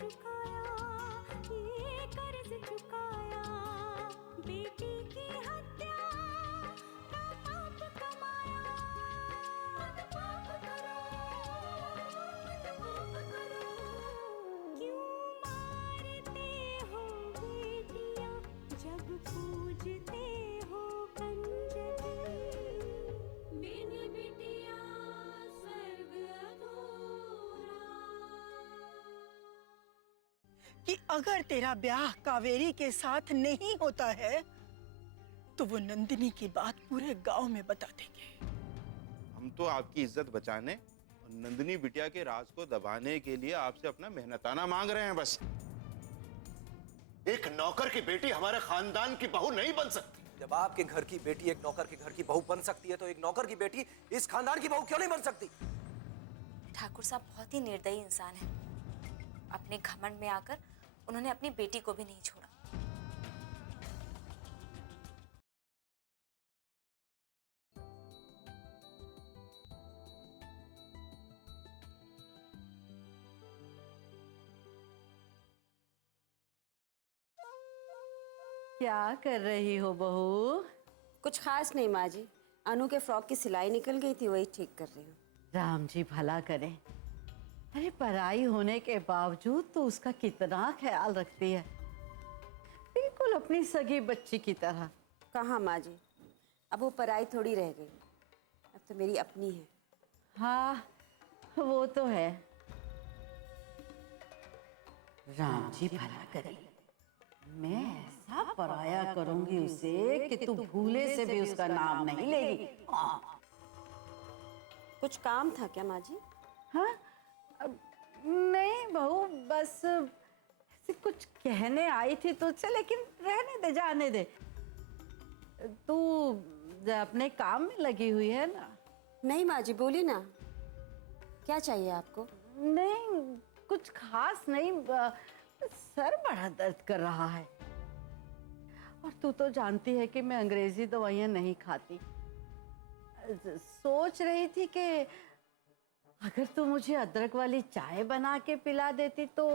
चुकाया, ये कर्ज चुकाया, बेटी की हत्या का पाप कमाया। मत पाप करो, मत पाप करो, क्यों मारते हो बेटियां जब पूजते हो कंजरी। बिन बिटिया स्वर्ग अधूरा। कि अगर तेरा ब्याह कावेरी के साथ नहीं होता है तो वो नंदिनी की बात पूरे गांव में बता देंगे। हम तो आपकी इज्जत बचाने और नंदिनी बिटिया के राज को दबाने के लिए आपसे अपना मेहनताना मांग रहे हैं बस। एक नौकर की बेटी हमारे खानदान की बहू नहीं बन सकती। जब आपके घर की बेटी एक नौकर के घर की बहू बन सकती है तो एक नौकर की बेटी इस खानदान की बहू क्यों नहीं बन सकती? ठाकुर साहब बहुत ही निर्दयी इंसान है। अपने घमंड में आकर उन्होंने अपनी बेटी को भी नहीं छोड़ा। क्या कर रही हो बहू? कुछ खास नहीं माँ जी, अनु के फ्रॉक की सिलाई निकल गई थी, वही ठीक कर रही हूँ। राम जी भला करें। अरे पराई होने के बावजूद तो उसका कितना ख्याल रखती है, बिल्कुल अपनी सगी बच्ची की तरह। कहाँ माँ जी, अब वो पराई थोड़ी रह गई, अब तो मेरी अपनी है। हाँ वो तो है। राम जी भला करे। मैं ऐसा पराया करूंगी उसे कि तू भूले से भी उसका नाम नहीं लेगी। हाँ। कुछ काम था क्या माँ जी? हाँ नहीं बहू, बस ऐसे कुछ कहने आई थी तुझसे, लेकिन रहने दे, जाने दे। तू अपने काम में लगी हुई है ना? नहीं माँ जी, बोली ना, क्या चाहिए आपको? नहीं कुछ खास नहीं, सर बड़ा दर्द कर रहा है और तू तो जानती है कि मैं अंग्रेजी दवाइयाँ नहीं खाती। सोच रही थी कि अगर तू मुझे अदरक वाली चाय बना के पिला देती तो।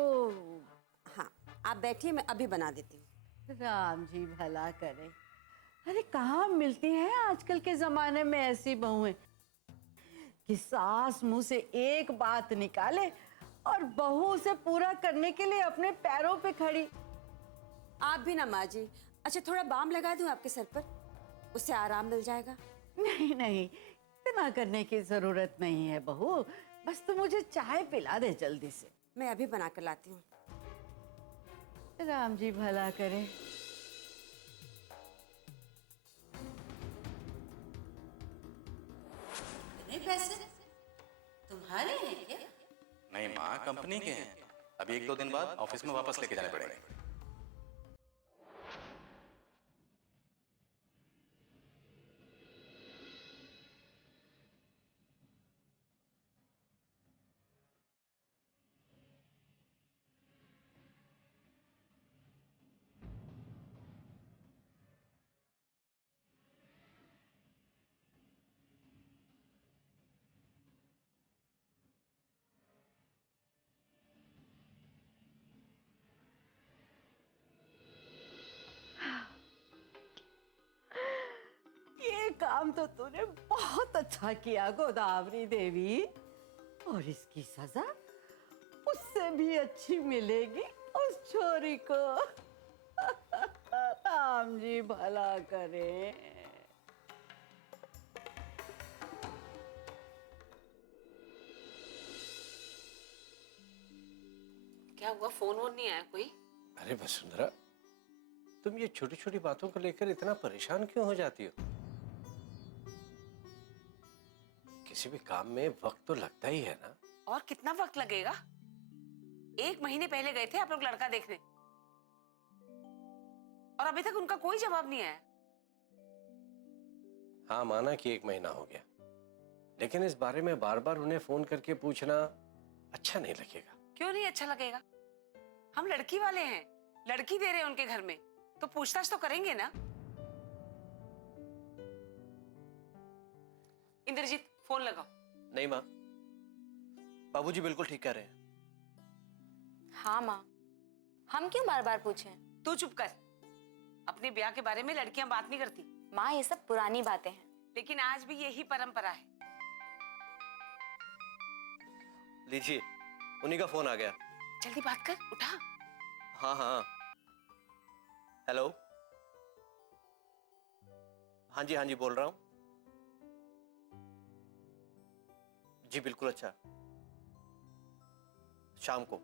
हाँ आप बैठिए, मैं अभी बना देती हूँ। राम जी भला करे। अरे कहाँ मिलती हैं आजकल के जमाने में ऐसी बहुएं कि सास मुंह से एक बात निकाले और बहू उसे पूरा करने के लिए अपने पैरों पे खड़ी। आप भी ना माँ जी। अच्छा थोड़ा बाम लगा दूँ आपके सर पर, उससे आराम मिल जाएगा। नहीं नहीं, इतना करने की जरूरत नहीं है बहू, बस तू मुझे चाय पिला दे जल्दी से। मैं अभी बना कर लाती हूँ। राम जी भला करे। इतने पैसे तुम्हारे हैं क्या? नहीं माँ, कंपनी के हैं। अभी 1-2 दिन बाद ऑफिस में वापस लेके जाने पड़ेंगे। ये काम तो तूने बहुत अच्छा किया गोदावरी देवी, और इसकी सजा उससे भी अच्छी मिलेगी उस छोरी को। राम जी भला करे। क्या हुआ, फोन वोन नहीं आया कोई? अरे वसुंधरा, तुम ये छोटी छोटी बातों को लेकर इतना परेशान क्यों हो जाती हो? किसी भी काम में वक्त तो लगता ही है ना। और कितना वक्त लगेगा? 1 महीने पहले गए थे आप लोग लड़का देखने और अभी तक उनका कोई जवाब नहीं आया। हाँ माना कि 1 महीना हो गया, लेकिन इस बारे में बार बार उन्हें फोन करके पूछना अच्छा नहीं लगेगा। क्यों नहीं अच्छा लगेगा? हम लड़की वाले हैं, लड़की दे रहे हैं उनके घर में, तो पूछताछ तो करेंगे ना। इंद्रजीत फोन लगाओ। नहीं माँ, बाबूजी बिल्कुल ठीक कह रहे हैं। हाँ माँ, हम क्यों बार बार पूछें? तू चुप कर। अपने ब्याह के बारे में लड़कियां बात नहीं करती। माँ, ये सब पुरानी बातें हैं। लेकिन आज भी यही परंपरा है। लीजिए, उन्हीं का फोन आ गया। जल्दी बात कर, उठा। हाँ हाँ, हेलो। हाँ जी बोल रहा हूँ। जी बिल्कुल, अच्छा, शाम को।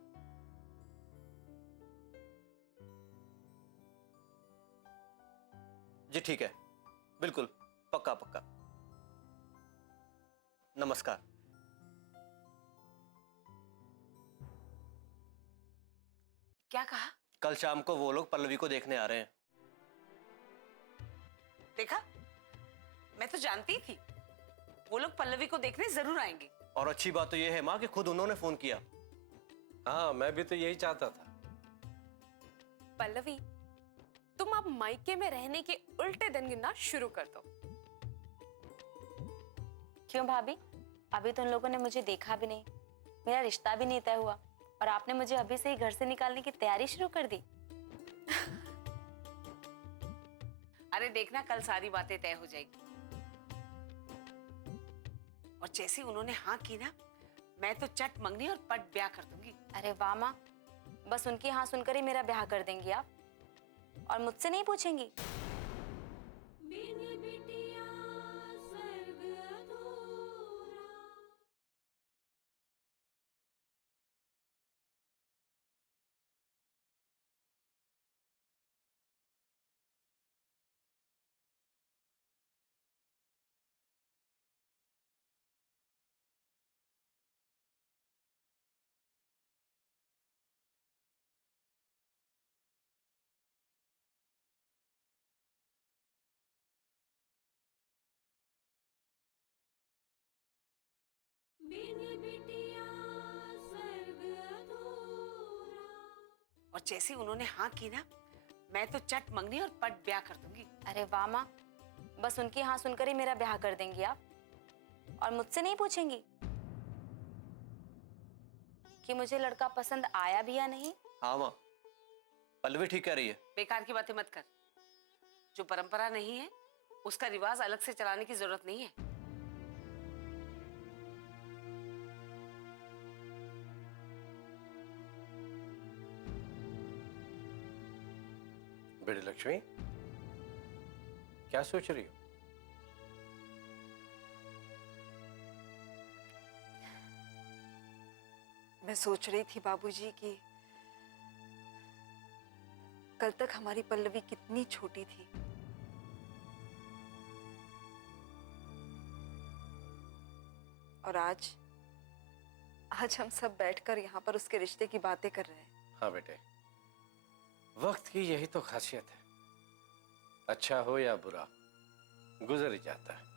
जी ठीक है, बिल्कुल, पक्का पक्का। नमस्कार। क्या कहा? कल शाम को वो लोग पल्लवी को देखने आ रहे हैं। देखा, मैं तो जानती थी वो लोग पल्लवी को देखने जरूर आएंगे। और अच्छी बात तो ये है माँ कि खुद उन्होंने फोन किया। हाँ, मैं भी तो यही चाहता था। पल्लवी, तुम अब मायके में रहने के उल्टे दिन गिनना शुरू कर दो। क्यों भाभी? अभी तो उन लोगों ने मुझे देखा भी नहीं, मेरा रिश्ता भी नहीं तय हुआ, और आपने मुझे अभी से ही घर से निकालने की तैयारी शुरू कर दी। अरे देखना, कल सारी बातें तय हो जाएगी। और जैसे उन्होंने हाँ की ना, मैं तो चट मंगनी और पट ब्याह कर दूंगी। अरे वाह माँ, बस उनकी हाँ सुनकर ही मेरा ब्याह कर देंगी आप, और मुझसे नहीं पूछेंगी? और जैसे उन्होंने हाँ की ना, मैं तो चट मंगनी और पट ब्याह कर दूंगी। अरे वाह माँ, बस उनकी हाँ सुनकर ही मेरा ब्याह कर देंगी आप, और मुझसे नहीं पूछेंगी कि मुझे लड़का पसंद आया भी या नहीं? हाँ माँ, पल्लवी ठीक कह रही है। बेकार की बातें मत कर। जो परंपरा नहीं है उसका रिवाज अलग से चलाने की जरूरत नहीं है। बेटी लक्ष्मी, क्या सोच रही हो? मैं सोच रही थी बाबूजी कि कल तक हमारी पल्लवी कितनी छोटी थी, और आज हम सब बैठकर यहाँ पर उसके रिश्ते की बातें कर रहे हैं। हाँ बेटे, वक्त की यही तो खासियत है। अच्छा हो या बुरा, गुजर ही जाता है।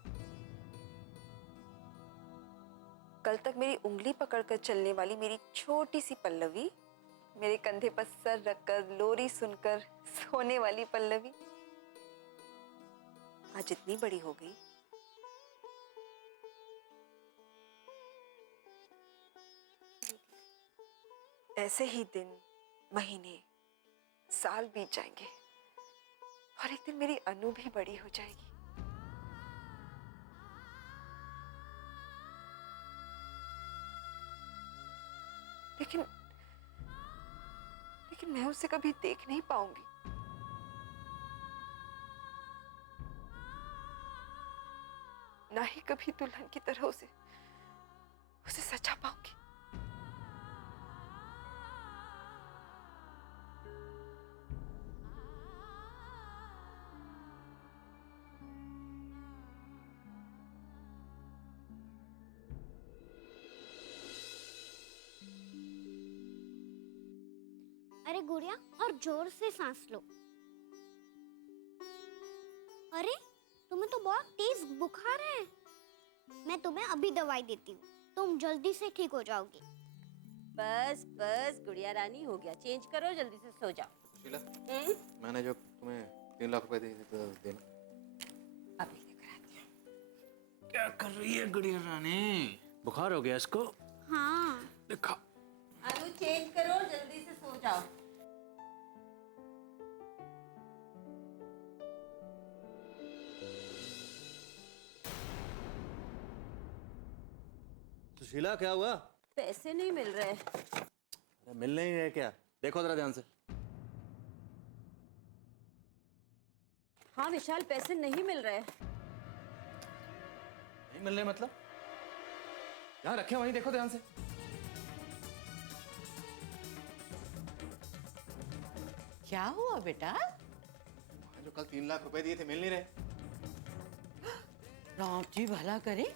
कल तक मेरी उंगली पकड़कर चलने वाली मेरी छोटी सी पल्लवी, मेरे कंधे पर सर रखकर लोरी सुनकर सोने वाली पल्लवी, आज इतनी बड़ी हो गई। ऐसे ही दिन, महीने, साल बीत जाएंगे, और एक दिन मेरी अनु भी बड़ी हो जाएगी। लेकिन मैं उसे कभी देख नहीं पाऊंगी। ना ही कभी दुल्हन की तरह उसे सजा पाऊंगी। अरे गुड़िया, और जोर से सांस लो। अरे तुम्हें तो बहुत तेज बुखार है। मैं तुम्हें अभी दवाई देती हूँ, तुम जल्दी से ठीक हो जाओगी। बस बस गुड़िया रानी, हो गया, चेंज करो, जल्दी से सो जाओ। शीला, मैंने जो तुम्हें 3 लाख रुपए दिए थे तो देना। अभी लेकर आती हूँ। क्या कर रही है गुड़िया रानी? बुखार हो गया इसको? हाँ। देखा। अनु, चेंज करो, जल्दी से जाओ। सुशीला क्या हुआ? पैसे नहीं मिल रहे। अरे मिल नहीं रहे क्या? देखो जरा ध्यान से। हाँ विशाल, पैसे नहीं मिल रहे। नहीं मिल रहे मतलब? यहाँ रखे वहीं देखो ध्यान से। क्या हुआ बेटा? जो कल 3 लाख रुपए दिए थे मिल नहीं रहे। राम जी भला करे,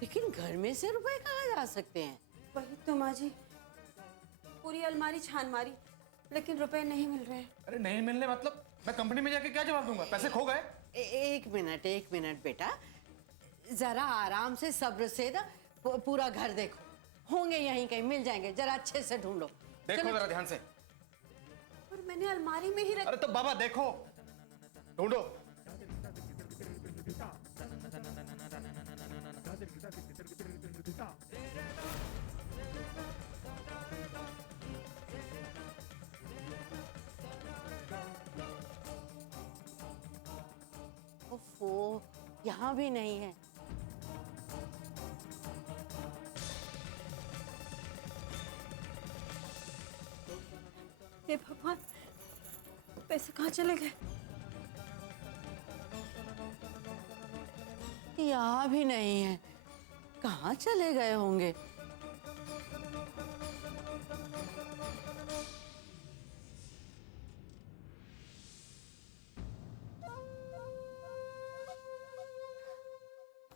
लेकिन घर में से रुपए कहाँ जा सकते हैं? वही तो माँ जी, पूरी अलमारी छान मारी लेकिन रुपए नहीं मिल रहे। अरे नहीं मिलने मतलब मैं कंपनी में जाके क्या जवाब दूंगा? पैसे खो गए। एक मिनट बेटा, जरा आराम से सब्र से ना पूरा घर देखो, होंगे यहीं कहीं मिल जाएंगे, जरा अच्छे से ढूंढो। देखो जरा ध्यान से। पर मैंने अलमारी में ही अरे तो बाबा देखो, ढूंढो। ओफो, यहाँ भी नहीं है। हे भगवान, पैसे कहाँ चले गए? यहाँ भी नहीं है, कहाँ चले गए होंगे?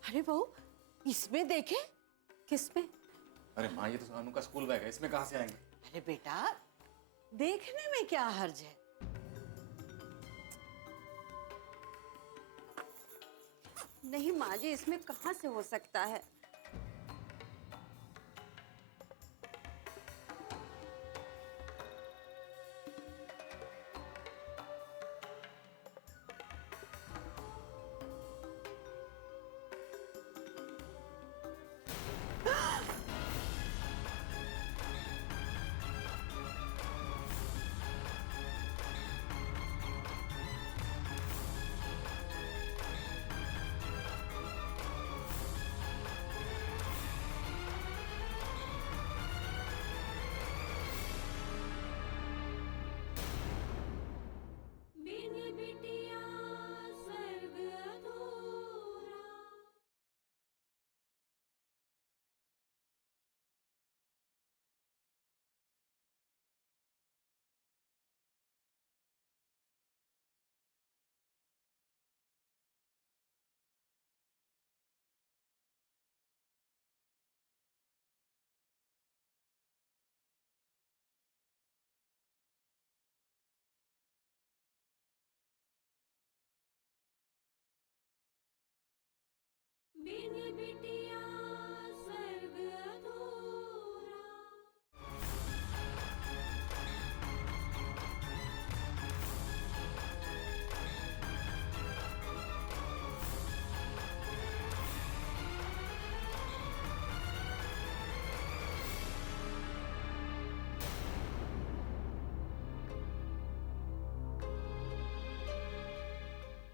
अरे बहू, इसमें देखे। किसमें? अरे माँ, ये तो अनु का स्कूल बैग है, इसमें कहाँ से आएंगे? अरे बेटा, देखने में क्या हर्ज है? नहीं माँ जी, इसमें कहाँ से हो सकता है?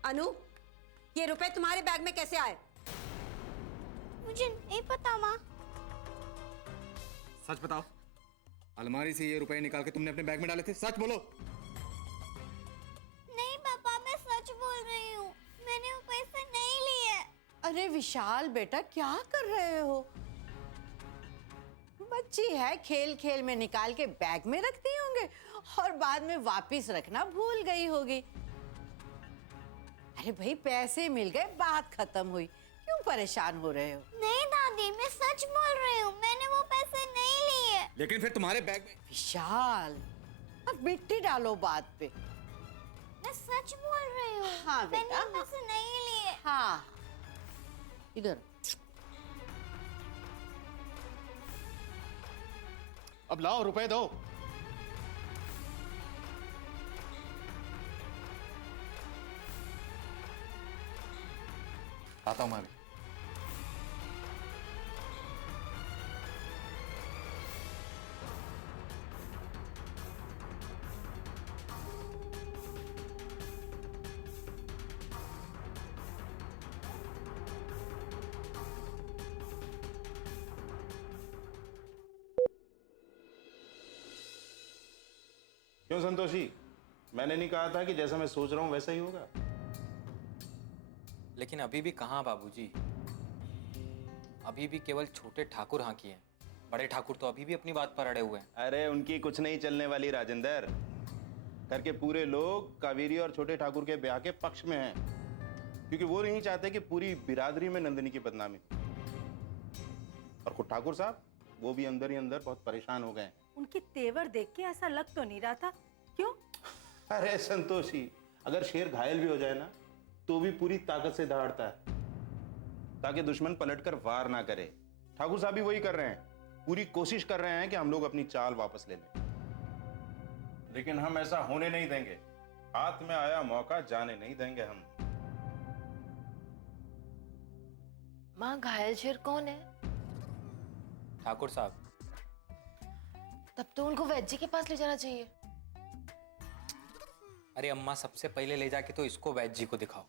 अनु, ये रुपए तुम्हारे बैग में कैसे आए? मुझे नहीं पता माँ। सच बताओ, अलमारी से ये रुपए निकाल के तुमने अपने बैग में डाले थे? सच बोलो। नहीं पापा, मैं सच बोल रही हूँ, मैंने वो पैसे नहीं लिए। अरे विशाल बेटा, क्या कर रहे हो? बच्ची है, खेल खेल में निकाल के बैग में रखती होंगे और बाद में वापस रखना भूल गई होगी। अरे भाई, पैसे मिल गए, बात खत्म हुई, क्यों परेशान हो रहे हो? नहीं दादी, मैं सच बोल रही हूँ, मैंने वो पैसे नहीं लिए। लेकिन फिर तुम्हारे बैग में। विशाल, अब मिट्टी डालो बात पे। मैं सच बोल रही हूँ। हाँ बेटा, मैंने पैसे नहीं लिए। हाँ, इधर। अब लाओ, रुपए दो। आता हूं मैं अभी। क्यों संतोषी, मैंने नहीं कहा था कि जैसा मैं सोच रहा हूं वैसा ही होगा? लेकिन अभी भी कहाँ बाबूजी, अभी भी केवल छोटे ठाकुर हाँ किए हैं, बड़े ठाकुर तो अभी भी अपनी बात पर अड़े हुए हैं। अरे उनकी कुछ नहीं चलने वाली राजेंद्र। घर के पूरे लोग कावेरी और छोटे ठाकुर के ब्याह के पक्ष में हैं, क्योंकि वो नहीं चाहते कि पूरी बिरादरी में नंदिनी की बदनामी। और खुद ठाकुर साहब वो भी अंदर ही अंदर बहुत परेशान हो गए हैं। उनके तेवर देख के ऐसा लग तो नहीं रहा था, क्यों? अरे संतोषी, अगर शेर घायल भी हो जाए ना तो भी पूरी ताकत से दहाड़ता है, ताकि दुश्मन पलटकर वार ना करे। ठाकुर साहब भी वही कर रहे हैं, पूरी कोशिश कर रहे हैं कि हम लोग अपनी चाल वापस ले लें, लेकिन हम ऐसा होने नहीं देंगे। हाथ में आया मौका जाने नहीं देंगे हम। माँ, घायल शेर कौन है? ठाकुर साहब। तब तो उनको वैद्य के पास ले जाना चाहिए। अरे अम्मा, सबसे पहले ले जाके तो इसको वैद्य जी को दिखाओ।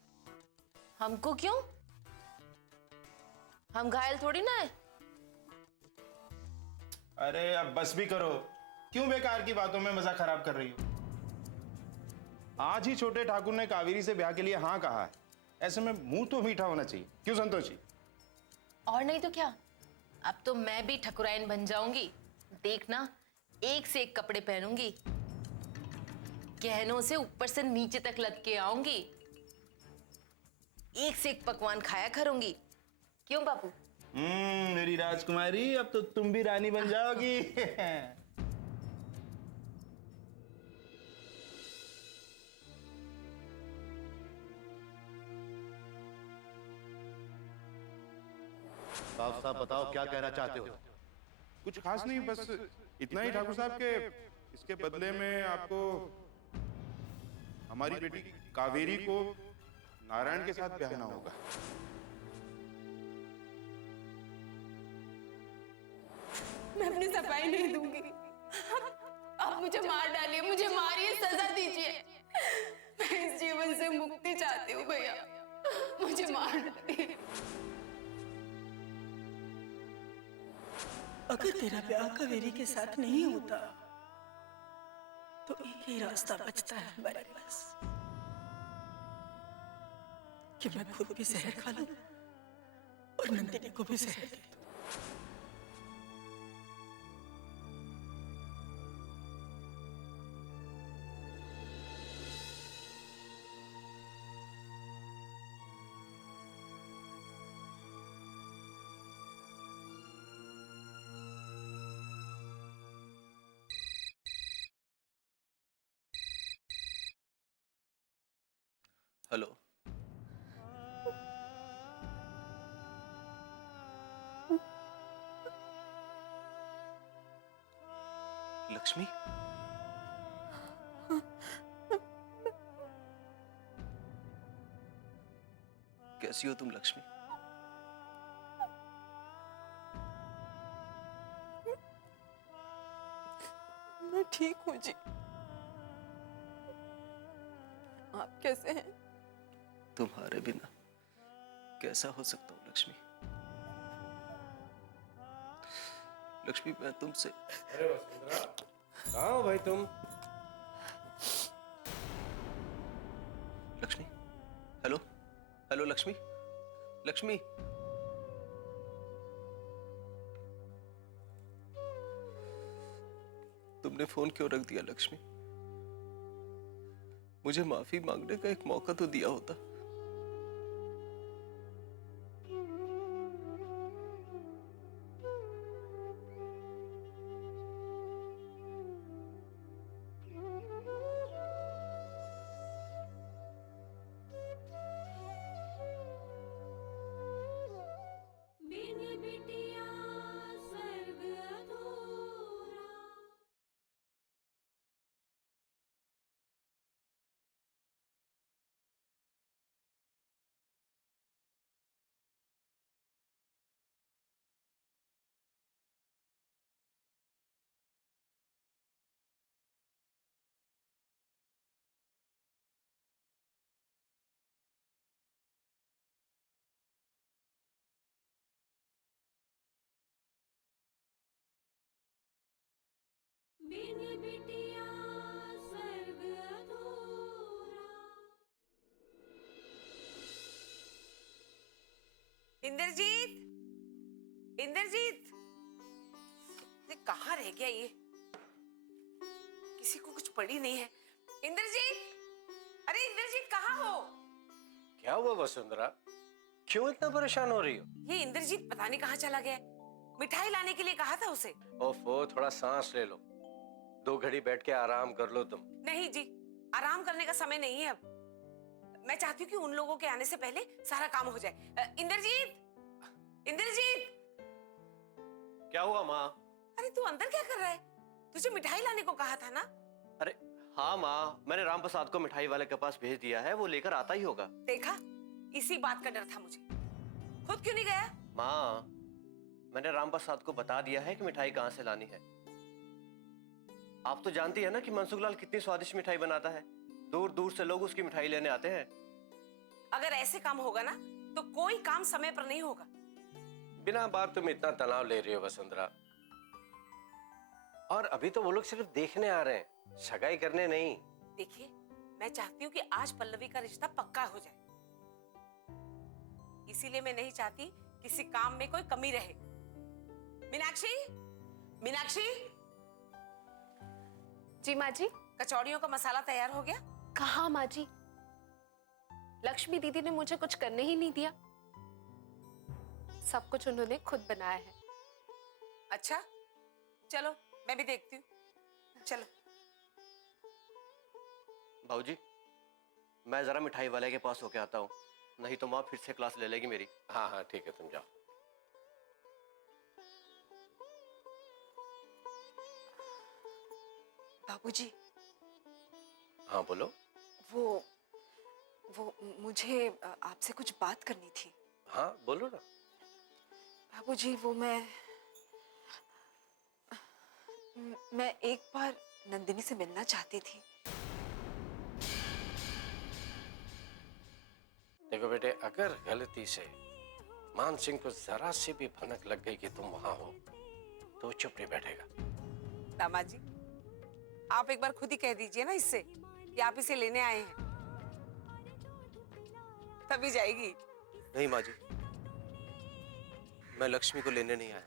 हमको क्यों? हम घायल थोड़ी ना है। अरे अब बस भी करो, क्यों बेकार की बातों में मजा खराब कर रही हो? आज ही छोटे ठाकुर ने कावेरी से ब्याह के लिए हाँ कहा है, ऐसे में मुंह तो मीठा होना चाहिए। क्यों संतोषी? और नहीं तो क्या, अब तो मैं भी ठकुराइन बन जाऊंगी। देखना, एक से एक कपड़े पहनूंगी, गहनों से ऊपर से नीचे तक लटके आऊंगी, एक से एक पकवान खाया करूंगी। क्यों बापू? मेरी राजकुमारी, अब तो तुम भी रानी बन जाओगी। साहब बताओ, क्या कहना चाहते हो? कुछ खास नहीं, बस इतना ही ठाकुर साहब के इसके बदले में आपको हमारी बेटी कावेरी को नारायण के साथ ब्याहना होगा। मैं अपनी सफाई नहीं दूंगी। आप मुझे मार डालिए, मुझे मारिए, सजा दीजिए। मैं इस जीवन से मुक्ति चाहती हूँ भैया, मुझे मार डालिए। अगर तेरा ब्याह कावेरी के साथ नहीं होता तो एक ही रास्ता बचता है हमारे पास, कि मैं खुद भी जहर खा लूं और नंदिनी को भी जहर दे दूं। हेलो। लक्ष्मी, कैसी हो तुम लक्ष्मी? मैं ठीक हूँ जी। आप कैसे हैं? तुम्हारे बिना कैसा हो सकता हूँ लक्ष्मी? लक्ष्मी, मैं तुमसे। अरे वसुंधरा, कहाँ हो भाई तुम? Lakshmi, hello hello Lakshmi, Lakshmi. तुमने फोन क्यों रख दिया लक्ष्मी? मुझे माफी मांगने का एक मौका तो दिया होता। बिन बिटिया इंद्रजीत, इंद्रजीत, ये कहाँ रह गया ये? किसी को कुछ पड़ी नहीं है। इंद्रजीत, अरे इंद्रजीत कहाँ हो? क्या हुआ वसुंधरा, क्यों इतना परेशान हो रही हो? ये इंद्रजीत पता नहीं कहाँ चला गया। मिठाई लाने के लिए कहा था उसे। ओफो, थोड़ा सांस ले लो, 2 घड़ी बैठ के आराम कर लो तुम। नहीं जी, आराम करने का समय नहीं है अब। मैं चाहती हूँ कि उन लोगों के आने से पहले सारा काम हो जाए। इंद्रजीत, इंद्रजीत, क्या हुआ माँ? अरे तू अंदर क्या कर रहा है? तुझे मिठाई लाने को कहा था ना? अरे हाँ माँ, मैंने राम प्रसाद को मिठाई वाले के पास भेज दिया है, वो लेकर आता ही होगा। देखा, इसी बात का डर था मुझे। खुद क्यों नहीं गया? माँ, मैंने राम प्रसाद को बता दिया है कि मिठाई कहाँ से लानी है। आप तो जानती है ना कि मनसुख लाल कितनी स्वादिष्ट मिठाई बनाता है। दूर दूर से लोग उसकी मिठाई लेने आते हैं। अगर ऐसे काम होगा ना तो कोई काम समय पर नहीं होगा। बिना बात तुम इतना तनाव ले रही हो वसुंधरा। और अभी तो वो लोग सिर्फ देखने आ रहे हैं, सगाई करने नहीं। देखिए, मैं चाहती हूँ कि आज पल्लवी का रिश्ता पक्का हो जाए। इसीलिए मैं नहीं चाहती किसी काम में कोई कमी रहे। मीनाक्षी, मीनाक्षी। जी माँ जी। कचौड़ियों का मसाला तैयार हो गया? कहाँ माँ जी, लक्ष्मी दीदी ने मुझे कुछ करने ही नहीं दिया। सब कुछ उन्होंने खुद बनाया है। अच्छा, चलो मैं भी देखती हूँ। चलो। भाऊजी, मैं जरा मिठाई वाले के पास होके आता हूँ, नहीं तो माँ फिर से क्लास ले लेगी मेरी। हाँ हाँ ठीक है, तुम जाओ। बाबूजी। हाँ बोलो। वो मुझे आपसे कुछ बात करनी थी। हाँ बोलो ना। बाबूजी, वो मैं एक बार नंदिनी से मिलना चाहती थी। देखो बेटे, अगर गलती से मान सिंह को जरा सी भी भनक लग गई कि तुम वहां हो तो चुप नहीं बैठेगा। दामाद जी, आप एक बार खुद ही कह दीजिए ना इससे कि आप इसे लेने आए हैं, तभी जाएगी। नहीं माँ जी, मैं लक्ष्मी को लेने नहीं आया।